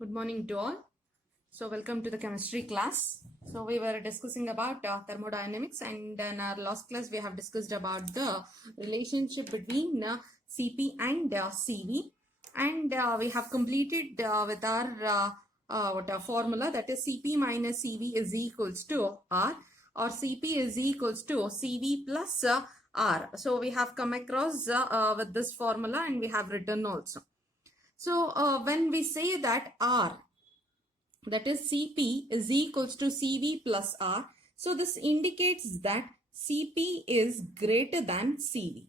Good morning to all. So welcome to the chemistry class. So we were discussing about thermodynamics, and in our last class we have discussed about the relationship between Cp and Cv, and we have completed with our formula, that is Cp minus Cv is equals to R, or Cp is equals to Cv plus R. So we have come across with this formula, and we have written also. So when we say that R, that is Cp is equals to Cv plus R, so this indicates that Cp is greater than Cv.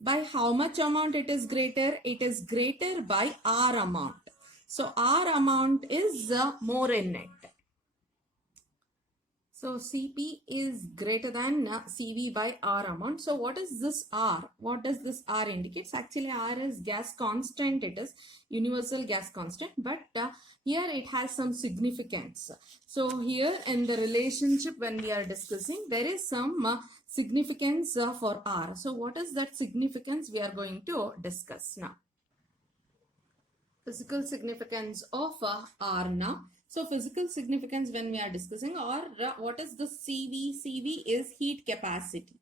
By how much amount it is greater? It is greater by R amount. So R amount is more in it. So Cp is greater than Cv by R amount. So what is this R? What does this R indicate? Actually, R is gas constant. It is universal gas constant. But here it has some significance. So here in the relationship when we are discussing, there is some significance for R. So what is that significance we are going to discuss now? Physical significance of R now. So physical significance when we are discussing, or what is the Cv? Cv is heat capacity.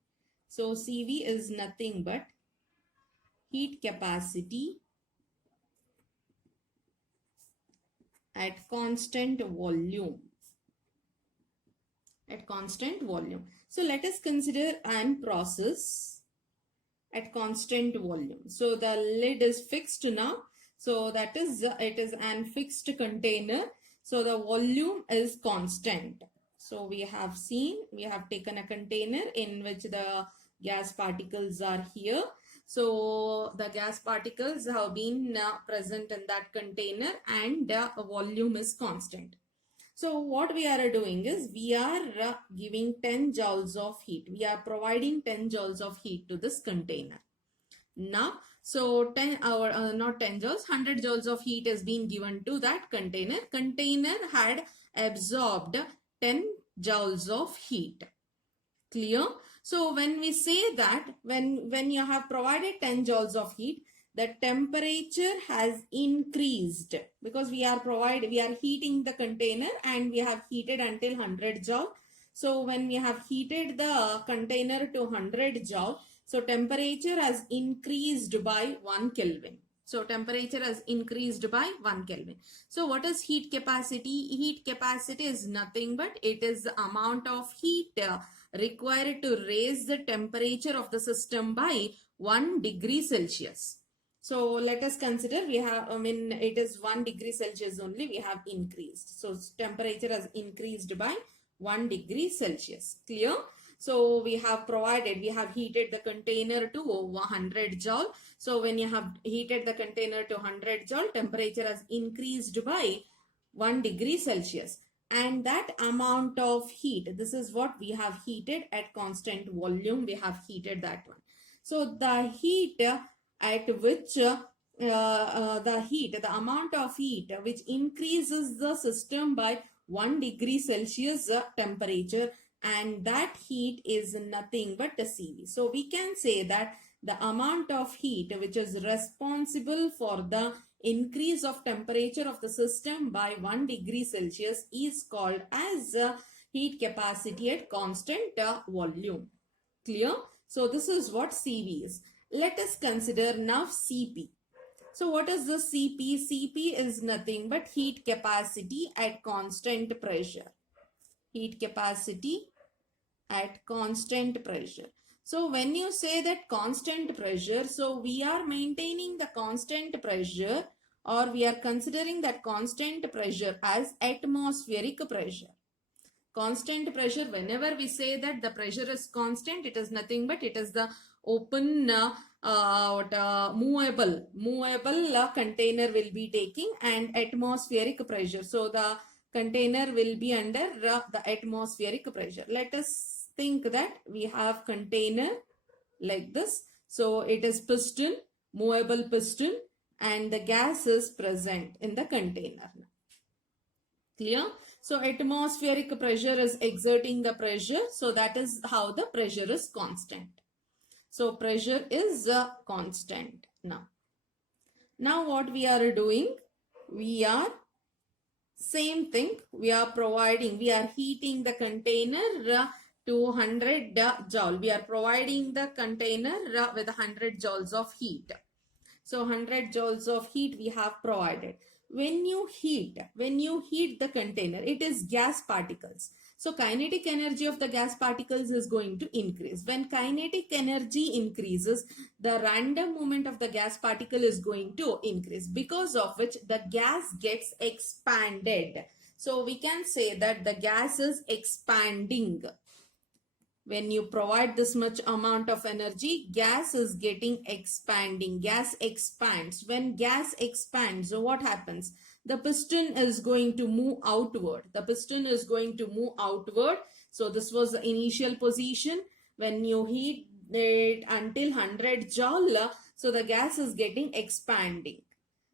So Cv is nothing but heat capacity at constant volume. At constant volume. So let us consider an process at constant volume. So the lid is fixed now. So that is, it is an fixed container. So the volume is constant. So we have seen, we have taken a container in which the gas particles are here. So the gas particles have been present in that container, and the volume is constant. So what we are doing is, we are giving 10 joules of heat. We are providing 10 joules of heat to this container. Now, so 10 hour, not 10 joules, 100 joules of heat is being given to that container. Container had absorbed 10 joules of heat. Clear? So when we say that, when you have provided 10 joules of heat, the temperature has increased, because we are heating the container, and we have heated until 100 joule. So when we have heated the container to 100 joule, so temperature has increased by 1 Kelvin. So temperature has increased by 1 Kelvin. So what is heat capacity? Heat capacity is nothing but it is the amount of heat required to raise the temperature of the system by 1 degree Celsius. So let us consider, we have, it is 1 degree Celsius only we have increased. So temperature has increased by 1 degree Celsius. Clear? So we have heated the container to 100 joule. So when you have heated the container to 100 joule, temperature has increased by 1 degree Celsius. And that amount of heat, this is what we have heated at constant volume, we have heated that one. So the heat at which the amount of heat which increases the system by 1 degree Celsius temperature, and that heat is nothing but the Cv. So we can say that the amount of heat which is responsible for the increase of temperature of the system by 1 degree Celsius is called as heat capacity at constant volume. Clear? So this is what Cv is. Let us consider now Cp. So what is the Cp? Cp is nothing but heat capacity at constant pressure. Heat capacity at constant pressure. So when you say that constant pressure, so we are maintaining the constant pressure, or we are considering that constant pressure as atmospheric pressure. Constant pressure, whenever we say that the pressure is constant, it is nothing but it is the open movable container will be taking, and atmospheric pressure. So the container will be under the atmospheric pressure. Let us think that we have container like this. So it is piston, movable piston, and the gas is present in the container. Clear? So atmospheric pressure is exerting the pressure. So that is how the pressure is constant. So pressure is constant now. Now what we are doing? We are Same thing, we are heating the container to 100 joule. We are providing the container with 100 joules of heat. So 100 joules of heat we have provided. When you heat the container, it is gas particles. So kinetic energy of the gas particles is going to increase. When kinetic energy increases, the random movement of the gas particle is going to increase, because of which the gas gets expanded. So we can say that the gas is expanding. When you provide this much amount of energy, gas is getting expanding. Gas expands. When gas expands, so what happens? The piston is going to move outward. The piston is going to move outward. So this was the initial position. When you heat it until 100 joule, so the gas is getting expanding.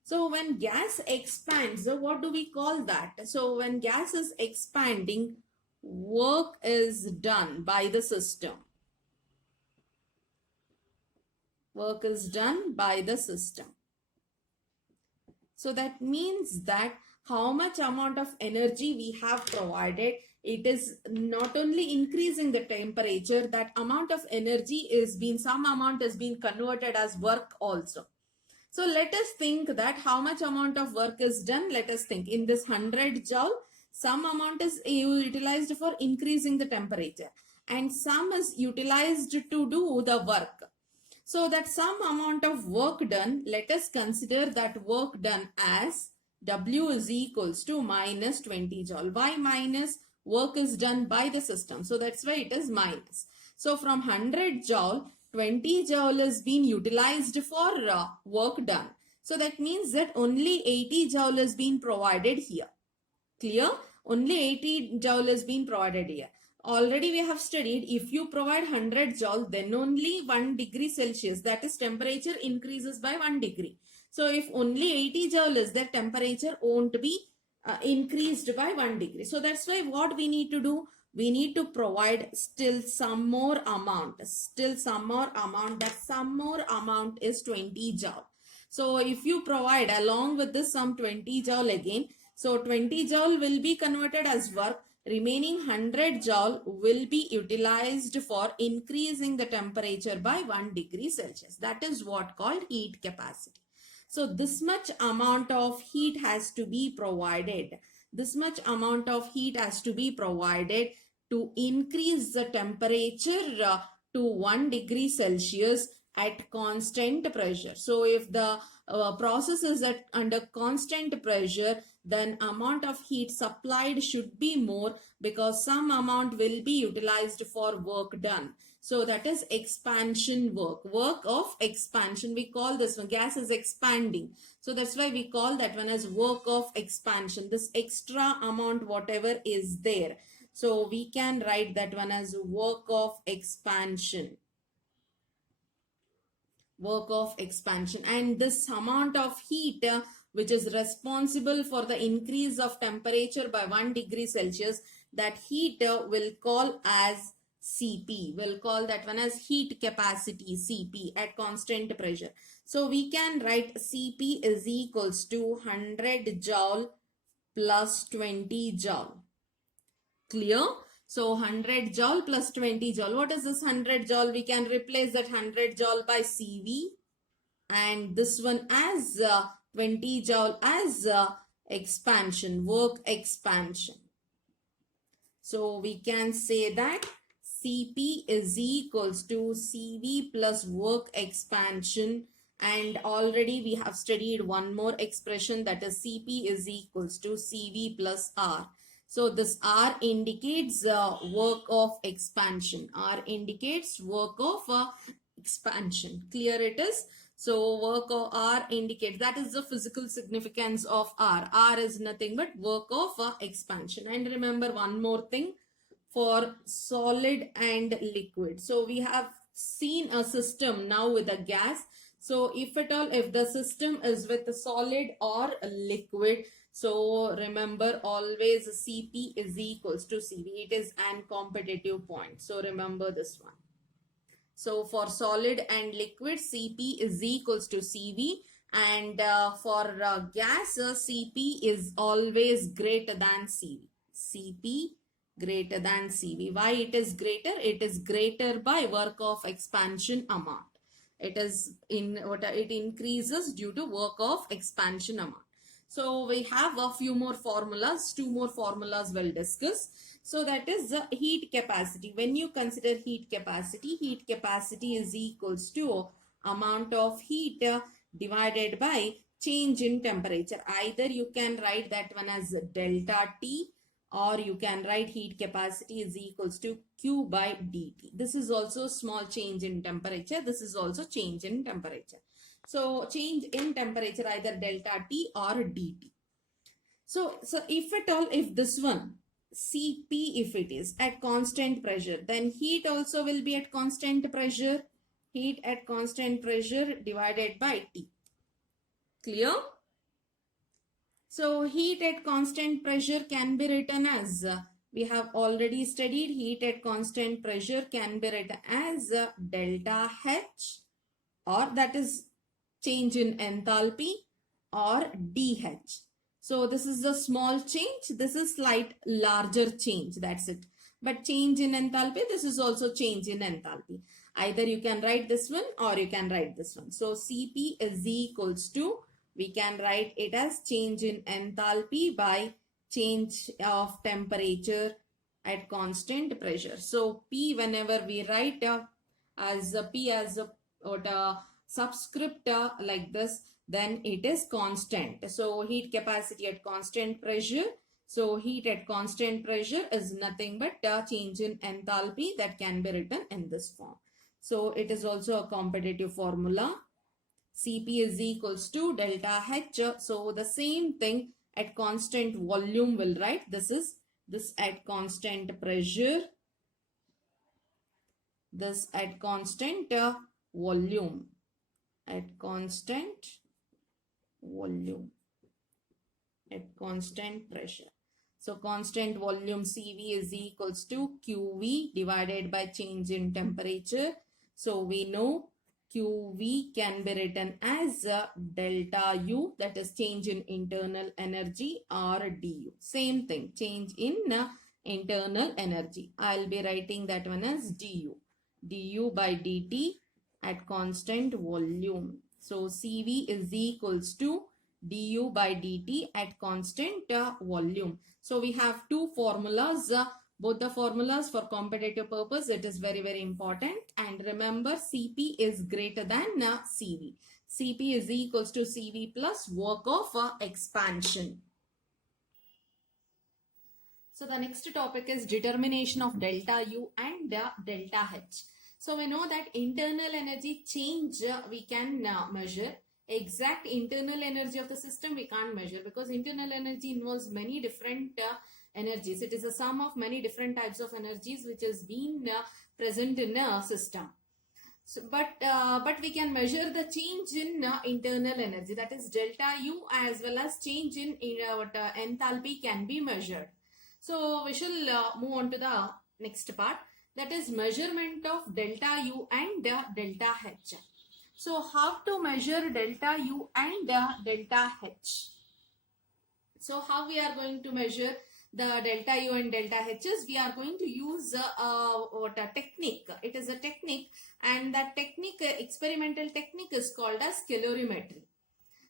So when gas expands, so what do we call that? So when gas is expanding, work is done by the system. Work is done by the system. So that means that how much amount of energy we have provided, it is not only increasing the temperature, that amount of energy is being, some amount is being converted as work also. So let us think that how much amount of work is done. Let us think in this 100 joule, some amount is utilized for increasing the temperature and some is utilized to do the work. So that some amount of work done, let us consider that work done as W is equals to minus 20 joule. Why minus? Work is done by the system. So that's why it is minus. So from 100 joule, 20 joule is being utilized for work done. So that means that only 80 joule is being provided here. Clear? Only 80 joule is being provided here. Already we have studied, if you provide 100 joule, then only 1 degree Celsius, that is temperature increases by 1 degree. So if only 80 joule is there, temperature won't be increased by 1 degree. So that's why what we need to do, we need to provide still some more amount, that some more amount is 20 joule. So if you provide along with this some 20 joule again, so 20 joule will be converted as work, remaining 100 joule will be utilized for increasing the temperature by 1 degree Celsius. That is what called heat capacity. So this much amount of heat has to be provided. This much amount of heat has to be provided to increase the temperature to 1 degree Celsius at constant pressure. So if the process is under constant pressure, then amount of heat supplied should be more, because some amount will be utilized for work done. So that is expansion work. Work of expansion. We call this one, gas is expanding. So that's why we call that one as work of expansion. This extra amount, whatever is there. So we can write that one as work of expansion. Work of expansion. And this amount of heat which is responsible for the increase of temperature by 1 degree Celsius, that heat will call as Cp. We'll call that one as heat capacity, Cp, at constant pressure. So we can write Cp is equals to 100 joule plus 20 joule. Clear? So 100 joule plus 20 joule. What is this 100 joule? We can replace that 100 joule by Cv and this one as 20 joule as expansion, work expansion. So we can say that Cp is equals to Cv plus work expansion, and already we have studied one more expression, that is Cp is equals to Cv plus R. So this R indicates work of expansion. R indicates work of expansion. Clear it is? So work of R indicates, that is the physical significance of R. R is nothing but work of expansion. And remember one more thing for solid and liquid. So we have seen a system now with a gas. So if at all, if the system is with a solid or a liquid, so remember always Cp is equals to Cv. It is an competitive point. So remember this one. So for solid and liquid, Cp is equals to Cv, And for gas, Cp is always greater than Cv. Cp greater than Cv. Why it is greater? It is greater by work of expansion amount. It is in what it increases due to work of expansion amount. So we have a few more formulas, two more formulas we'll discuss. So that is the heat capacity. When you consider heat capacity is equals to amount of heat divided by change in temperature. Either you can write that one as delta T, or you can write heat capacity is equals to Q by dt. This is also small change in temperature. This is also change in temperature. So change in temperature, either delta T or dt. So if at all, if this one Cp, if it is at constant pressure, then heat also will be at constant pressure. Heat at constant pressure divided by T. Clear? So heat at constant pressure can be written as, we have already studied, heat at constant pressure can be written as delta H, or that is change in enthalpy, or dH. So this is a small change, this is slight larger change, that's it. But change in enthalpy, this is also change in enthalpy. Either you can write this one or you can write this one. So Cp is equals to, we can write it as change in enthalpy by change of temperature at constant pressure. So P, whenever we write as P as a subscript like this, then it is constant. So heat capacity at constant pressure. So heat at constant pressure is nothing but change in enthalpy that can be written in this form. So it is also a competitive formula. Cp is equals to delta H. So the same thing at constant volume will write. This is this at constant pressure. This at constant volume. At constant volume. At constant pressure. So constant volume Cv is equals to Qv divided by change in temperature. So we know Qv can be written as delta U, that is change in internal energy, or du. Same thing, change in internal energy. I'll be writing that one as du. du by dt at constant volume. So Cv is equals to du by dt at constant volume. So we have two formulas. Both the formulas for competitive purpose, it is very, very important. And remember, Cp is greater than Cv. Cp is equals to Cv plus work of expansion. So the next topic is determination of delta U and delta H. So we know that internal energy change we can measure. Exact internal energy of the system we can't measure, because internal energy involves many different energies. It is a sum of many different types of energies which has been present in a system. So, but we can measure the change in internal energy, that is delta U, as well as change in enthalpy can be measured. So we shall move on to the next part, that is measurement of delta U and delta H. So how to measure delta U and delta H? So how we are going to measure the delta U and delta H's? We are going to use a technique. It is a technique, and that technique, experimental technique, is called as calorimetry.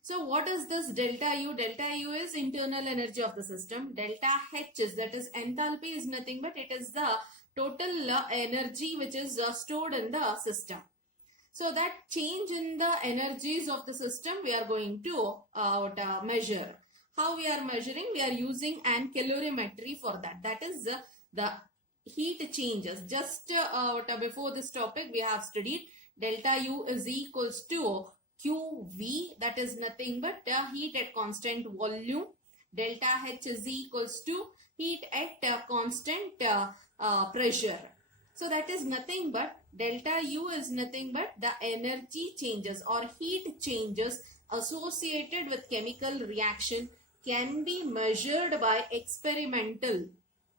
So what is this delta U? Delta U is internal energy of the system. Delta H is, that is enthalpy, is nothing but it is the total energy which is stored in the system. So that change in the energies of the system we are going to measure. How we are measuring? We are using an calorimetry for that. That is the heat changes. Just before this topic we have studied delta U is equals to QV, that is nothing but heat at constant volume. Delta H is equals to heat at constant pressure. So that is nothing but delta U is nothing but the energy changes or heat changes associated with chemical reaction can be measured by experimental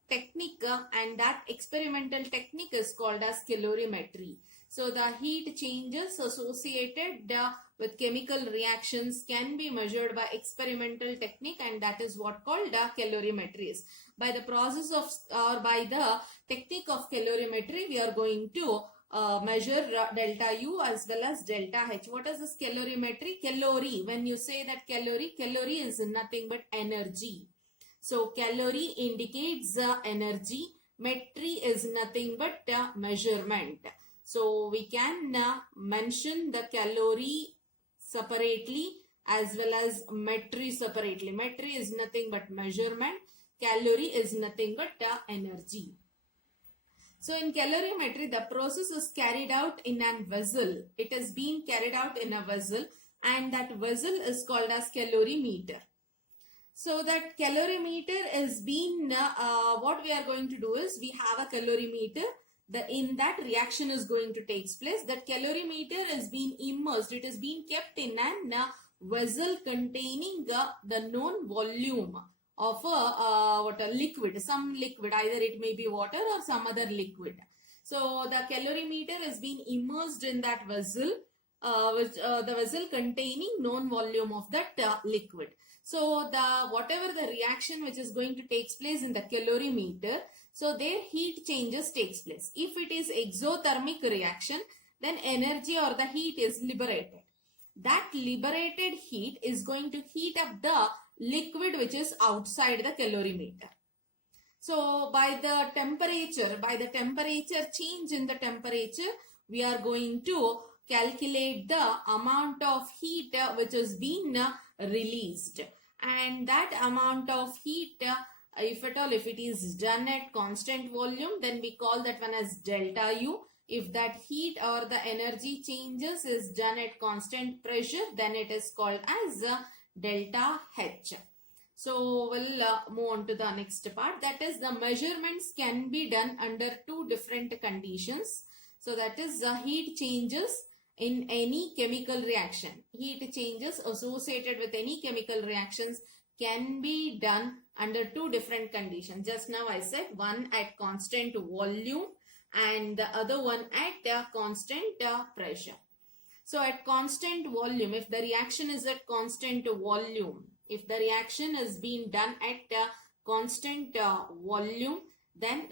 technique, and that experimental technique is called as calorimetry. So the heat changes associated with chemical reactions can be measured by experimental technique, and that is what called calorimetry is. By the process of or by the technique of calorimetry, we are going to measure delta U as well as delta H. What is this calorimetry? Calorie. When you say that calorie is nothing but energy. So calorie indicates energy. Metry is nothing but measurement. So we can mention the calorie separately as well as metry separately. Metry is nothing but measurement. Calorie is nothing but energy. So in calorimetry, the process is carried out in a vessel. It is being carried out in a vessel, and that vessel is called as calorimeter. So that calorimeter is being, what we are going to do is, we have a calorimeter. In that reaction is going to take place. That calorimeter is being immersed. It is being kept in a vessel containing the known volume of a liquid, some liquid, either it may be water or some other liquid. So the calorimeter is being immersed in that vessel, the vessel containing known volume of that liquid. So whatever the reaction which is going to take place in the calorimeter, so their heat changes takes place. If it is exothermic reaction, then energy or the heat is liberated. That liberated heat is going to heat up the liquid which is outside the calorimeter. So by the temperature change in the temperature, we are going to calculate the amount of heat which is being released. And that amount of heat, if it is done at constant volume, then we call that one as delta U. If that heat or the energy changes is done at constant pressure, then it is called as delta H. So we'll move on to the next part. That is, the measurements can be done under two different conditions. So that is the heat changes in any chemical reaction. Heat changes associated with any chemical reactions can be done under two different conditions. Just now I said one at constant volume and the other one at constant pressure. So at constant volume, if the reaction is at constant volume, if the reaction is being done at constant volume, then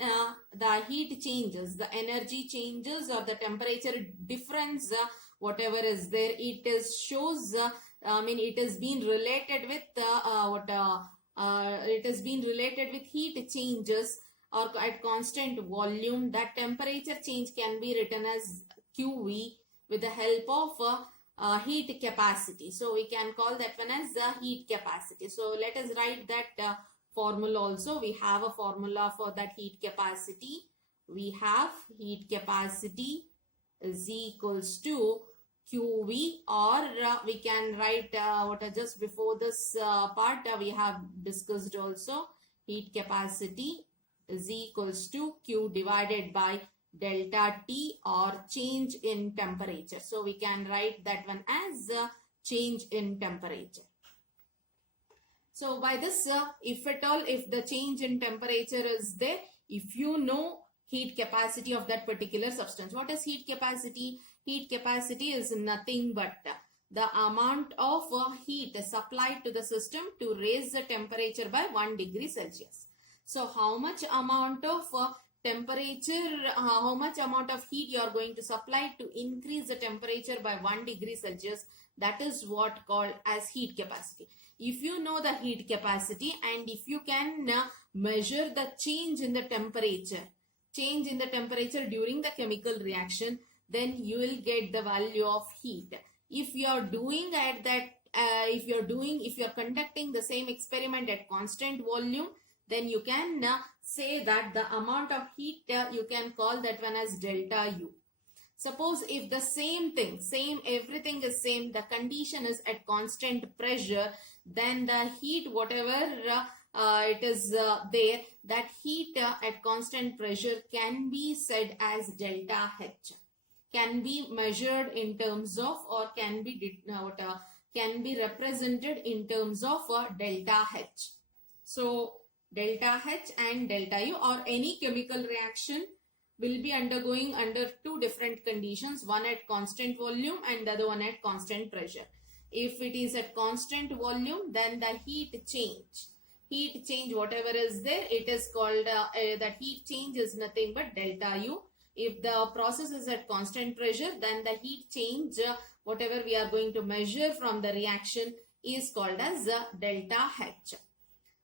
the heat changes, the energy changes, or the temperature difference, whatever is there, it is shows, it is being related with it is being related with heat changes or at constant volume. That temperature change can be written as QV with the help of heat capacity. So we can call that one as the heat capacity. So let us write that formula also. We have a formula for that heat capacity. We have heat capacity is equals to QV, or we can write just before this part we have discussed also. Heat capacity is equals to Q divided by delta T, or change in temperature. So we can write that one as change in temperature. So by this, if at all, if the change in temperature is there, if you know heat capacity of that particular substance. What is heat capacity? Heat capacity is nothing but the amount of heat supplied to the system to raise the temperature by 1 degree Celsius. So how much amount of temperature, how much amount of heat you are going to supply to increase the temperature by 1 degree Celsius, that is what called as heat capacity. If you know the heat capacity and if you can measure the change in the temperature during the chemical reaction, then you will get the value of heat. If you are doing at that, if you are conducting the same experiment at constant volume, then you can say that the amount of heat, you can call that one as delta U. Suppose if the same thing, everything is same, the condition is at constant pressure, then the heat, whatever it is there, that heat at constant pressure can be said as delta H. Can be measured in terms of, or can be represented in terms of delta H. So delta H and delta U, or any chemical reaction will be undergoing under two different conditions, one at constant volume and the other one at constant pressure. If it is at constant volume, then the heat change whatever is there, it is called that heat change is nothing but delta U. If the process is at constant pressure, then the heat change whatever we are going to measure from the reaction is called as delta H.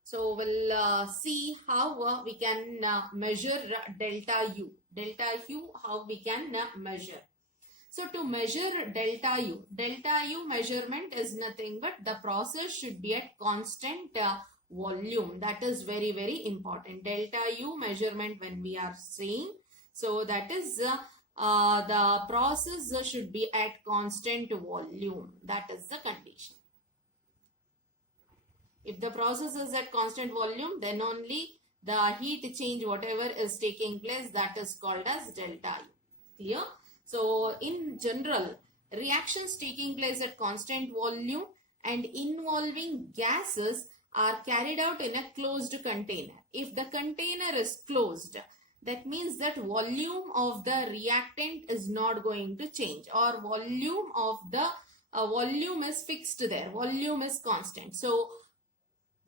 So we'll see how we can measure delta U. Delta U, how we can measure. So to measure delta U measurement is nothing but the process should be at constant volume. That is very, very important. Delta U measurement when we are saying, so that is the process should be at constant volume. That is the condition. If the process is at constant volume, then only the heat change whatever is taking place, that is called as delta U. Clear? So in general, reactions taking place at constant volume and involving gases are carried out in a closed container. If the container is closed, that means that volume of the reactant is not going to change, or volume of the volume is fixed there, volume is constant. So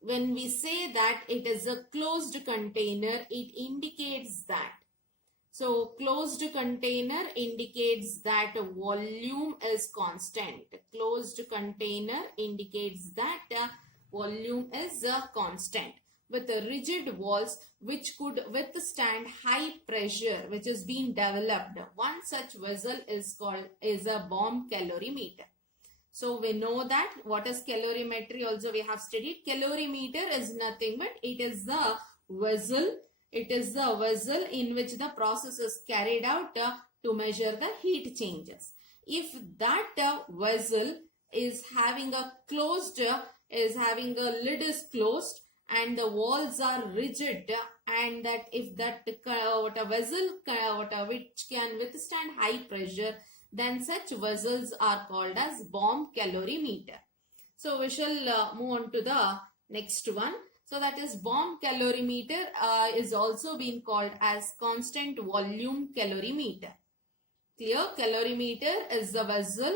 when we say that it is a closed container, it indicates that. So closed container indicates that volume is constant. Closed container indicates that volume is constant. With rigid walls which could withstand high pressure which is being developed, one such vessel is called a bomb calorimeter. So we know that what is calorimetry also we have studied. Calorimeter is nothing but it is the vessel. It is the vessel in which the process is carried out to measure the heat changes. If that vessel is having a lid is closed and the walls are rigid, and that if that vessel which can withstand high pressure, then such vessels are called as bomb calorimeter. So we shall move on to the next one. So that is bomb calorimeter is also being called as constant volume calorimeter. Clear? Calorimeter is the vessel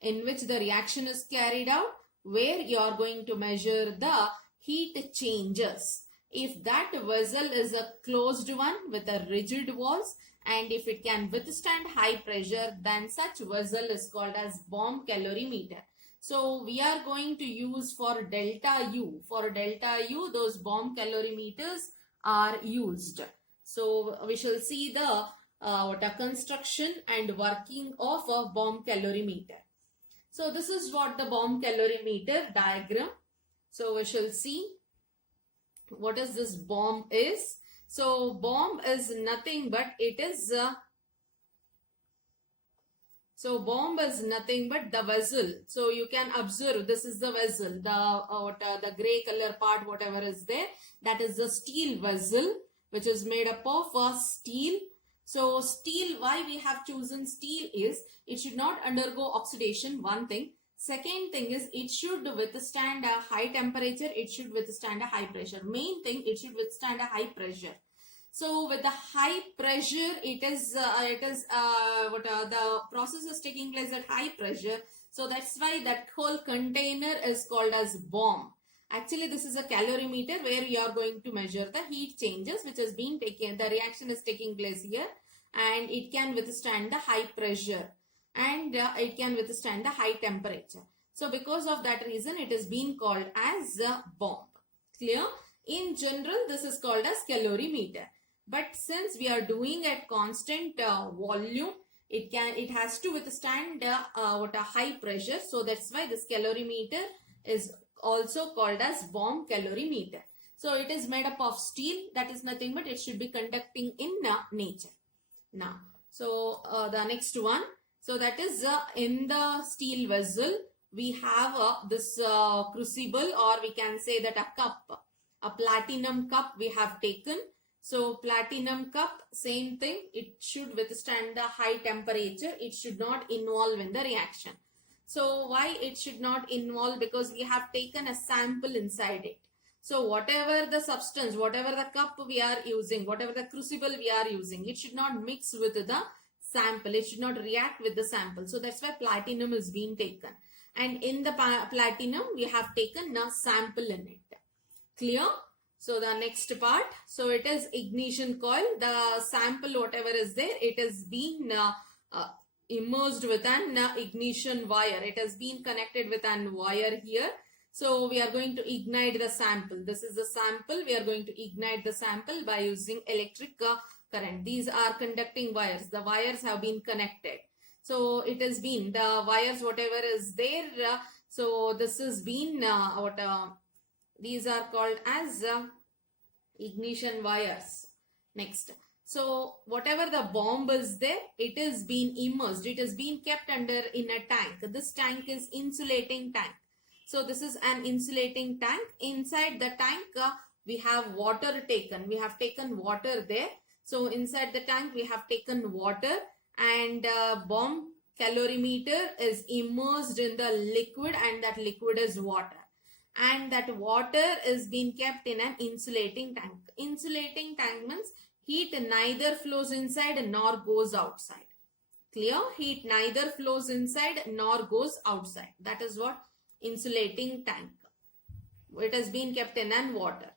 in which the reaction is carried out, where you are going to measure the heat changes. If that vessel is a closed one with a rigid walls, and if it can withstand high pressure, then such vessel is called as bomb calorimeter. So we are going to use for delta U. For delta U, those bomb calorimeters are used. So we shall see the construction and working of a bomb calorimeter. So this is what the bomb calorimeter diagram. So we shall see what is this bomb is. So bomb is nothing but it is bomb is nothing but the vessel. So you can observe this is the vessel, the gray color part whatever is there, that is the steel vessel which is made up of steel. So steel, why we have chosen steel is it should not undergo oxidation, one thing. Second thing is it should withstand a high temperature, it should withstand a high pressure. Main thing, it should withstand a high pressure. So with the high pressure, the process is taking place at high pressure. So that's why that whole container is called as bomb. Actually, this is a calorimeter where you are going to measure the heat changes which has been taken. The reaction is taking place here, and it can withstand the high pressure, and it can withstand the high temperature. So because of that reason, it is being called as a bomb. Clear? In general, this is called as calorimeter. But since we are doing at constant volume, it has to withstand a high pressure. So that's why this calorimeter is also called as bomb calorimeter. So it is made up of steel. That is nothing but it should be conducting in nature. Now, so the next one. So that is in the steel vessel, we have this crucible, or we can say that a cup, a platinum cup we have taken. So platinum cup, same thing, it should withstand the high temperature. It should not involve in the reaction. So why it should not involve? Because we have taken a sample inside it. So whatever the substance, whatever the cup we are using, whatever the crucible we are using, it should not mix with the sample. It should not react with the sample. So that's why platinum is being taken. And in the platinum, we have taken a sample in it. Clear? So the next part, so it is ignition coil. The sample, whatever is there, it is being immersed with an ignition wire. It has been connected with an wire here. So we are going to ignite the sample. This is the sample. We are going to ignite the sample by using electric current. These are conducting wires. The wires have been connected. So it has been the wires, whatever is there. So this has been these are called as ignition wires. Next. So whatever the bomb is there, it is being immersed. It is being kept under in a tank. This tank is insulating tank. So this is an insulating tank. Inside the tank, we have water taken. We have taken water there. So inside the tank, we have taken water, and bomb calorimeter is immersed in the liquid, and that liquid is water. And that water is being kept in an insulating tank. Insulating tank means heat neither flows inside nor goes outside. Clear? Heat neither flows inside nor goes outside. That is what insulating tank. It has been kept in an water.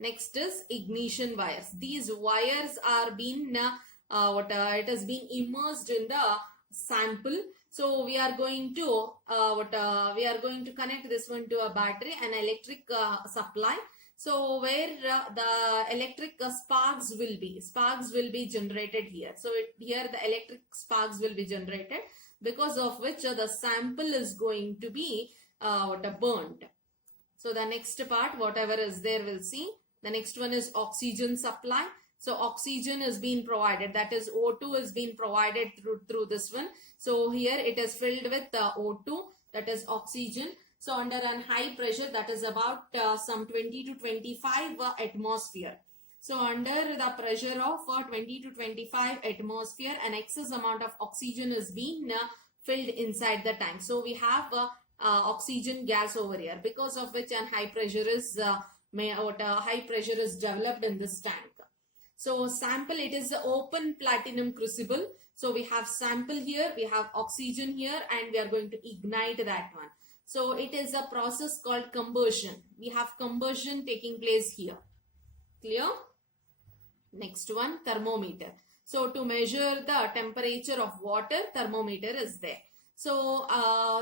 Next is ignition wires. These wires are being it has been immersed in the sample. So we are going to we are going to connect this one to a battery, an electric supply. So where the electric sparks will be generated here. So here the electric sparks will be generated, because of which the sample is going to be burnt. So the next part, whatever is there, we'll see. The next one is oxygen supply. So oxygen is being provided, that is O2 is being provided through this one. So here it is filled with O2, that is oxygen. So under an high pressure, that is about some 20 to 25 atmosphere. So under the pressure of 20 to 25 atmosphere, an excess amount of oxygen is being filled inside the tank. So we have oxygen gas over here, because of which an high pressure is developed in this tank. So sample, it is the open platinum crucible. So we have sample here, we have oxygen here, and we are going to ignite that one. So it is a process called combustion. We have combustion taking place here. Clear? Next one, thermometer. So to measure the temperature of water, thermometer is there. So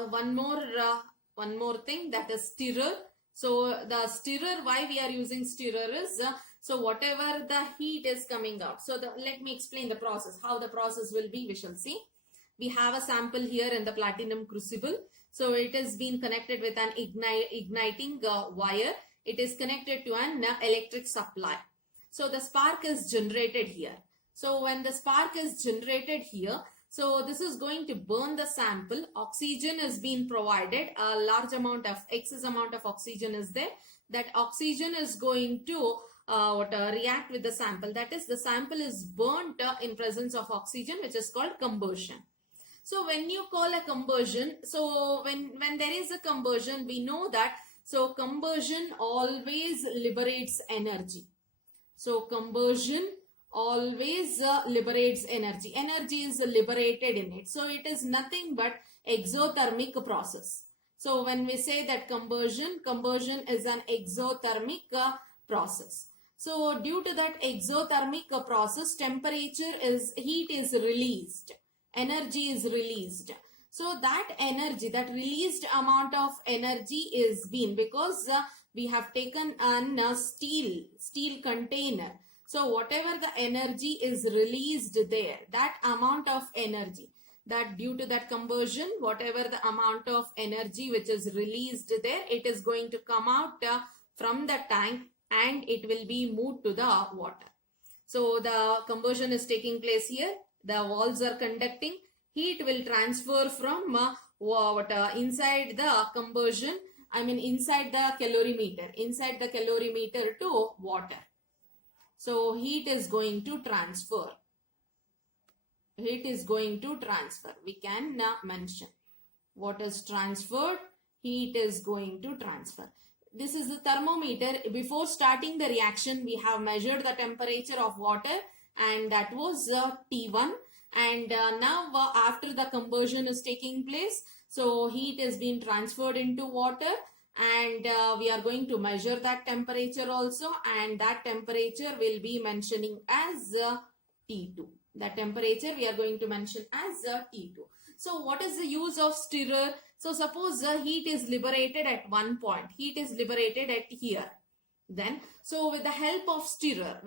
one more thing, that is stirrer. So the stirrer, why we are using stirrer is so whatever the heat is coming out. So let me explain the process. How the process will be, we shall see. We have a sample here in the platinum crucible. So it is being connected with an igniting wire. It is connected to an electric supply. So the spark is generated here. So when the spark is generated here, so this is going to burn the sample. Oxygen is being provided. A large amount of excess amount of oxygen is there. That oxygen is going to react with the sample. That is, the sample is burnt in presence of oxygen, which is called combustion. So when you call a combustion, so when there is a combustion, we know that so combustion always liberates energy. So combustion always liberates energy. Energy is liberated in it. So it is nothing but exothermic process. So when we say that combustion is an exothermic process. So due to that exothermic process, heat is released. Energy is released. So that energy, that released amount of energy is being, because we have taken a steel container. So whatever the energy is released there, that amount of energy, that due to that combustion, whatever the amount of energy which is released there, it is going to come out from the tank, and it will be moved to the water. So the combustion is taking place here. The walls are conducting. Heat will transfer from inside the combustion, inside the calorimeter to water. So heat is going to transfer. Heat is going to transfer. We can mention what is transferred. Heat is going to transfer. this is the thermometer. Before starting the reaction, we have measured the temperature of water, and that was T1. And now after the conversion is taking place, so heat is being transferred into water, and we are going to measure that temperature also, and that temperature will be mentioning as T2. That temperature we are going to mention as T2. So what is the use of stirrer? So suppose the heat is liberated at one point. Heat is liberated at here. Then, so with the help of stirrer,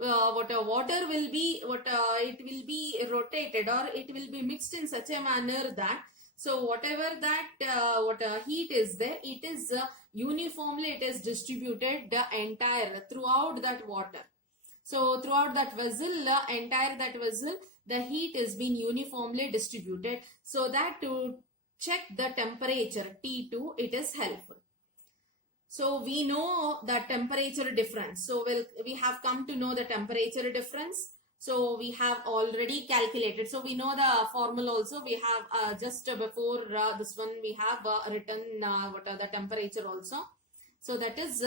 water will be, it will be rotated, or it will be mixed in such a manner that, so whatever that heat is there, it is uniformly, it is distributed the entire throughout that water. So throughout that vessel, entire that vessel, the heat is being uniformly distributed, so that to check the temperature T2, it is helpful. So we know the temperature difference. So we have come to know the temperature difference. So we have already calculated. So we know the formula also. We have just before this one, we have written what are the temperature also. So that is,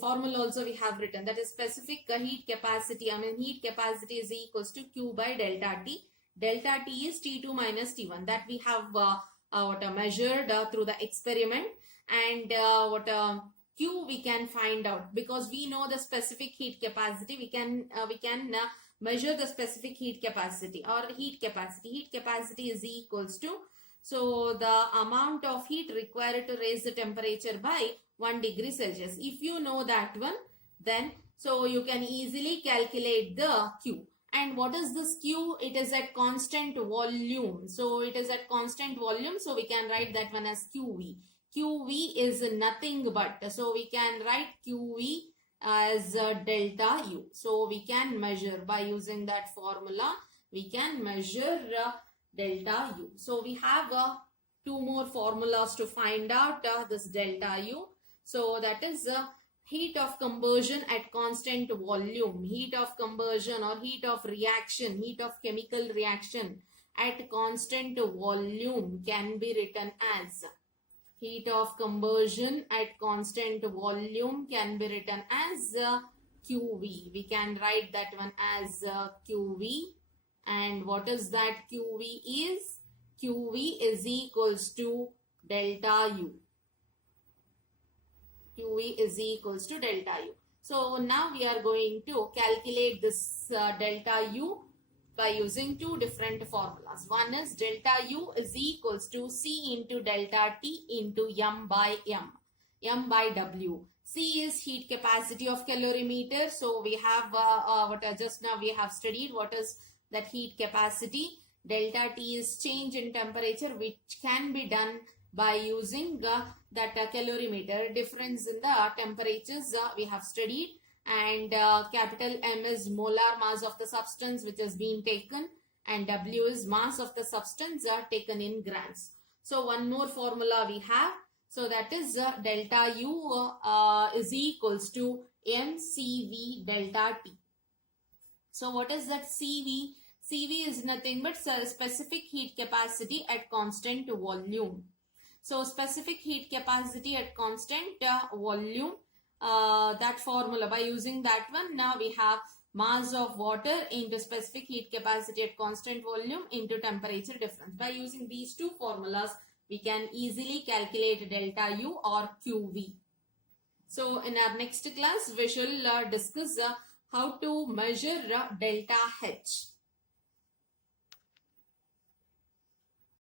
formula also we have written. That is specific heat capacity. Heat capacity is equals to Q by delta T. Delta T is T2 minus T1. That we have measured through the experiment. And Q we can find out, because we know the specific heat capacity. We can measure the specific heat capacity, or heat capacity. Heat capacity is equals to, so the amount of heat required to raise the temperature by 1 degree Celsius. If you know that one, then so you can easily calculate the Q. And what is this Q? It is at constant volume. So it is at constant volume. So we can write that one as QV. QV is nothing but, so we can write QV as delta U. So we can measure by using that formula. We can measure delta U. So we have two more formulas to find out this delta U. So that is heat of conversion at constant volume. Heat of conversion or heat of reaction, heat of chemical reaction at constant volume can be written as, heat of conversion at constant volume can be written as QV. We can write that one as QV. And what is that QV is? QV is equals to delta U. QV is equals to delta U. So now we are going to calculate this delta U by using two different formulas. One is delta U is equals to C into delta T into M by M. M by W. C is heat capacity of calorimeter. So we have just now we have studied what is that heat capacity. Delta T is change in temperature, which can be done by using that calorimeter. Difference in the temperatures we have studied. And capital M is molar mass of the substance which has been taken, and W is mass of the substance taken in grams. So one more formula we have. So that is delta U is equals to mCV delta T. So what is that CV? CV is nothing but specific heat capacity at constant volume. So specific heat capacity at constant volume, that formula, by using that one, now we have mass of water into specific heat capacity at constant volume into temperature difference. By using these two formulas, we can easily calculate delta U or QV. So in our next class, we shall discuss how to measure delta H.